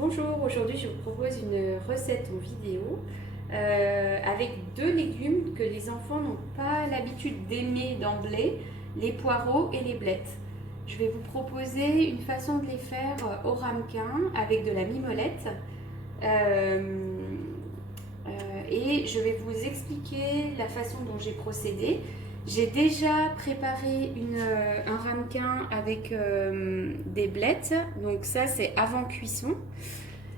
Bonjour, aujourd'hui je vous propose une recette en vidéo avec deux légumes que les enfants n'ont pas l'habitude d'aimer d'emblée, les poireaux et les blettes. Je vais vous proposer une façon de les faire au ramequin avec de la mimolette et je vais vous expliquer la façon dont j'ai procédé. J'ai déjà préparé un ramequin avec des blettes, donc ça c'est avant cuisson.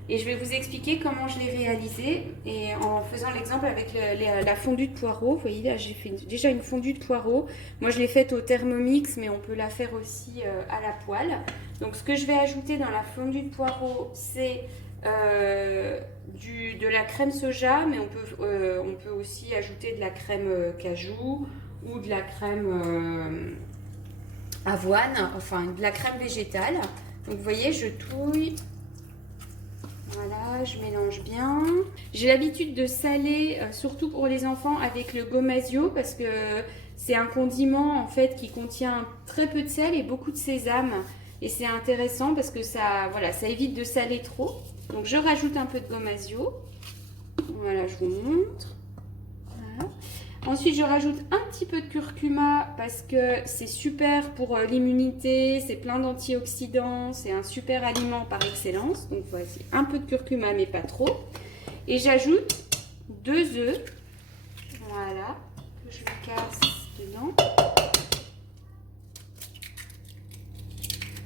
Et je vais vous expliquer comment je l'ai réalisé et en faisant l'exemple avec la fondue de poireaux. Vous voyez là j'ai fait déjà une fondue de poireaux. Moi je l'ai faite au Thermomix mais on peut la faire aussi à la poêle. Donc ce que je vais ajouter dans la fondue de poireaux c'est de la crème soja, mais on peut aussi ajouter de la crème cajou ou de la crème avoine, enfin de la crème végétale. Donc vous voyez, je touille, voilà, je mélange bien. J'ai l'habitude de saler, surtout pour les enfants, avec le gomasio parce que c'est un condiment en fait qui contient très peu de sel et beaucoup de sésame. Et c'est intéressant parce que ça, voilà, ça évite de saler trop. Donc je rajoute un peu de gomasio. Voilà, je vous montre. Voilà. Ensuite, je rajoute un petit peu de curcuma parce que c'est super pour l'immunité, c'est plein d'antioxydants, c'est un super aliment par excellence. Donc voici un peu de curcuma mais pas trop. Et j'ajoute 2 œufs, voilà, que je casse dedans.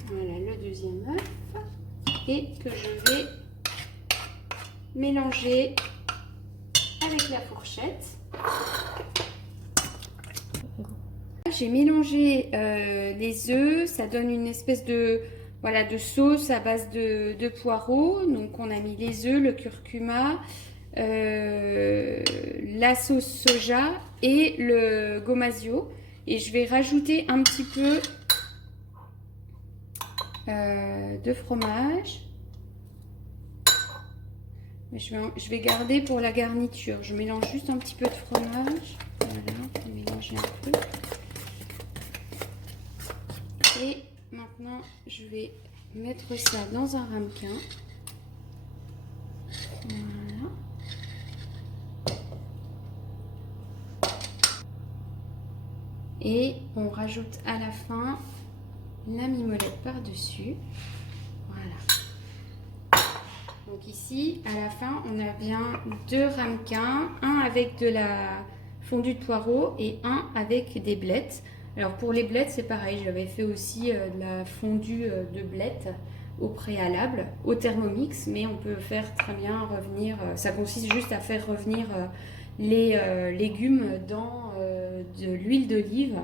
Voilà le deuxième œuf et que je vais mélanger avec la fourchette. J'ai mélangé les œufs, ça donne une espèce de, voilà, de sauce à base de poireaux. Donc on a mis les œufs, le curcuma, la sauce soja et le gomasio. Et je vais rajouter un petit peu de fromage. Je vais garder pour la garniture. Je mélange juste un petit peu de fromage. Voilà, je vais mélanger un peu. Et maintenant, je vais mettre ça dans un ramequin. Voilà. Et on rajoute à la fin la mimolette par-dessus. Voilà. Donc ici, à la fin, on a bien 2 ramequins, un avec de la fondue de poireaux et un avec des blettes. Alors pour les blettes, c'est pareil, j'avais fait aussi de la fondue de blettes au préalable, au Thermomix, mais on peut faire très bien revenir, ça consiste juste à faire revenir les légumes dans de l'huile d'olive.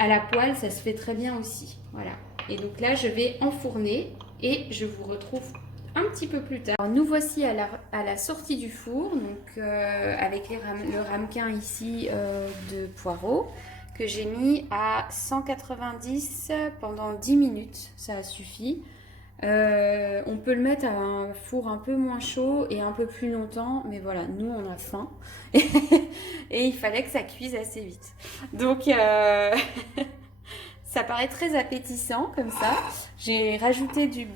À la poêle, ça se fait très bien aussi. Voilà. Et donc là, je vais enfourner et je vous retrouve un petit peu plus tard. Alors, nous voici à la sortie du four, donc avec le ramequin ici de poireaux que j'ai mis à 190 pendant 10 minutes, ça suffit. On peut le mettre à un four un peu moins chaud et un peu plus longtemps, mais voilà, nous on a faim et il fallait que ça cuise assez vite. Donc ça paraît très appétissant comme ça. J'ai rajouté du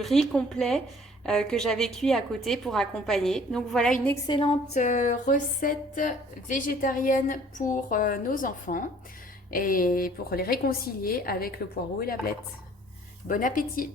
riz complet que j'avais cuit à côté pour accompagner. Donc voilà une excellente recette végétarienne pour nos enfants et pour les réconcilier avec le poireau et la blette. Bon appétit!